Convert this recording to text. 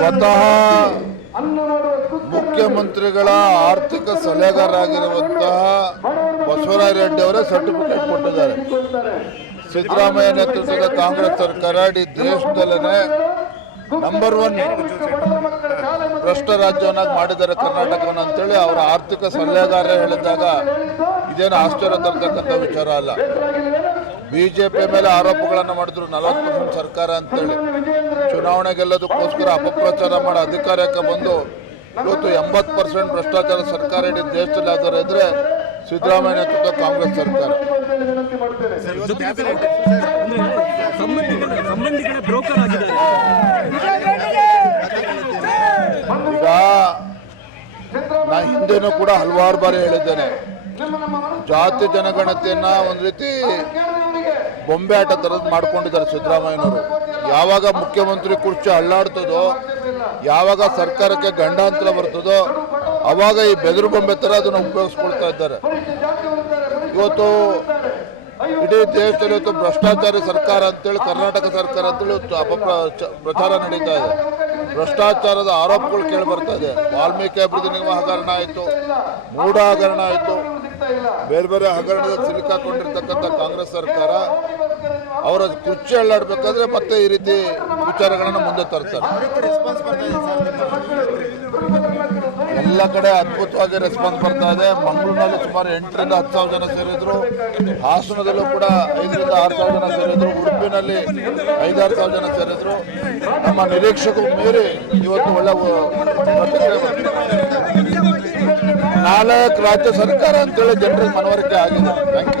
ಸ್ವತಃ ಮುಖ್ಯಮಂತ್ರಿಗಳ ಆರ್ಥಿಕ ಸಲಹೆಗಾರರಾಗಿರುವಂತಹ ಬಸವರಾಜ ರೆಡ್ಡಿ ಅವರೇ ಸರ್ಟಿಫಿಕೇಟ್ ಕೊಟ್ಟಿದ್ದಾರೆ. ಸಿದ್ದರಾಮಯ್ಯ ನೇತೃತ್ವದ ಕಾಂಗ್ರೆಸ್ ಸರ್ಕಾರ ಇಡೀ ದೇಶದಲ್ಲೇ ನಂಬರ್ 1 ಭ್ರಷ್ಟ ರಾಜ್ಯವನ್ನಾಗಿ ಮಾಡಿದ್ದಾರೆ ಕರ್ನಾಟಕವನ್ನು ಅಂತೇಳಿ ಅವರ ಆರ್ಥಿಕ ಸಲಹೆಗಾರ ಹೇಳಿದಾಗ ಇದೇನು ಆಶ್ಚರ್ಯ ತರತಕ್ಕಂಥ ವಿಚಾರ ಅಲ್ಲ. ಬಿಜೆಪಿ ಮೇಲೆ ಆರೋಪಗಳನ್ನು ಮಾಡಿದ್ರು 40% ಸರ್ಕಾರ ಅಂತೇಳಿ ಚುನಾವಣೆ ಗೆಲ್ಲೋದಕ್ಕೋಸ್ಕರ ಅಪಪ್ರಚಾರ ಮಾಡಿ ಅಧಿಕಾರಕ್ಕೆ ಬಂದು ಇವತ್ತು 80% ಭ್ರಷ್ಟಾಚಾರ ಸರ್ಕಾರ ಇಡೀ ದೇಶದಲ್ಲಿ ಆಧಾರ ಇದ್ರೆ ಸಿದ್ದರಾಮಯ್ಯ ನೇತೃತ್ವ ಕಾಂಗ್ರೆಸ್ ಸರ್ಕಾರ. ಈಗ ನಾ ಹಿಂದೆನೂ ಕೂಡ ಹಲವಾರು ಬಾರಿ ಹೇಳಿದ್ದೇನೆ, ಜಾತಿ ಜನಗಣತಿಯನ್ನ ಒಂದು ರೀತಿ ಬೊಂಬೆ ಆಟ ತರದ್ ಮಾಡ್ಕೊಂಡಿದ್ದಾರೆ ಸಿದ್ದರಾಮಯ್ಯನವರು. ಯಾವಾಗ ಮುಖ್ಯಮಂತ್ರಿ ಕುರ್ಚಿ ಅಳ್ಳಾಡ್ತದೋ, ಯಾವಾಗ ಸರ್ಕಾರಕ್ಕೆ ಗಂಡಾಂತರ ಬರ್ತದೋ ಅವಾಗ ಈ ಬೆದರು ಬೊಂಬೆ ತರ ಅದನ್ನು ಉಪಯೋಗಿಸ್ಕೊಳ್ತಾ ಇದ್ದಾರೆ. ಇವತ್ತು ಇಡೀ ದೇಶದಲ್ಲಿ ಇವತ್ತು ಭ್ರಷ್ಟಾಚಾರಿ ಸರ್ಕಾರ ಅಂತೇಳಿ ಕರ್ನಾಟಕ ಸರ್ಕಾರ ಅಂತೇಳಿ ಪ್ರಚಾರ ನಡೀತಾ ಇದೆ. ಭ್ರಷ್ಟಾಚಾರದ ಆರೋಪಗಳು ಕೇಳಿ ಬರ್ತಾ ಇದೆ. ವಾಲ್ಮೀಕಿ ಅಭಿವೃದ್ಧಿ ನಿಗಮ ಹಗರಣ ಆಯಿತು, ಮೂಢ ಹಗರಣ ಆಯಿತು, ಬೇರೆ ಬೇರೆ ಹಗರಣದಲ್ಲಿ ಸಿಲುಕಾಕೊಂಡಿರ್ತಕ್ಕಂಥ ಕಾಂಗ್ರೆಸ್ ಸರ್ಕಾರ ಅವರ ಕುರ್ಚಿ ಅಳ್ಳಾಡ್ಬೇಕಾದ್ರೆ ಮತ್ತೆ ಈ ರೀತಿ ವಿಚಾರಗಳನ್ನು ಮುಂದೆ ತರ್ತಾರೆ. ಎಲ್ಲ ಕಡೆ ಅದ್ಭುತವಾಗಿ ರೆಸ್ಪಾನ್ಸ್ ಬರ್ತಾ ಇದೆ. ಮಂಗಳೂರಿನಲ್ಲಿ ಸುಮಾರು 8,000 to 10,000 ಜನ ಸೇರಿದ್ರು, ಹಾಸನದಲ್ಲೂ ಕೂಡ 5,000 to 6,000 ಜನ ಸೇರಿದ್ರು, ಉಡುಪಿನಲ್ಲಿ 5,000 to 6,000 ಜನ ಸೇರಿದ್ರು. ನಮ್ಮ ನಿರೀಕ್ಷೆಗೂ ಮೀರಿ ಇವತ್ತು ಒಳ್ಳೆ ಪ್ರತಿಕ್ರಿಯೆ 4 ರಾಜ್ಯ ಸರ್ಕಾರ ಅಂತೇಳಿ ಜನರಿಗೆ ಮನವರಿಕೆ ಆಗಿದೆ. Thank you.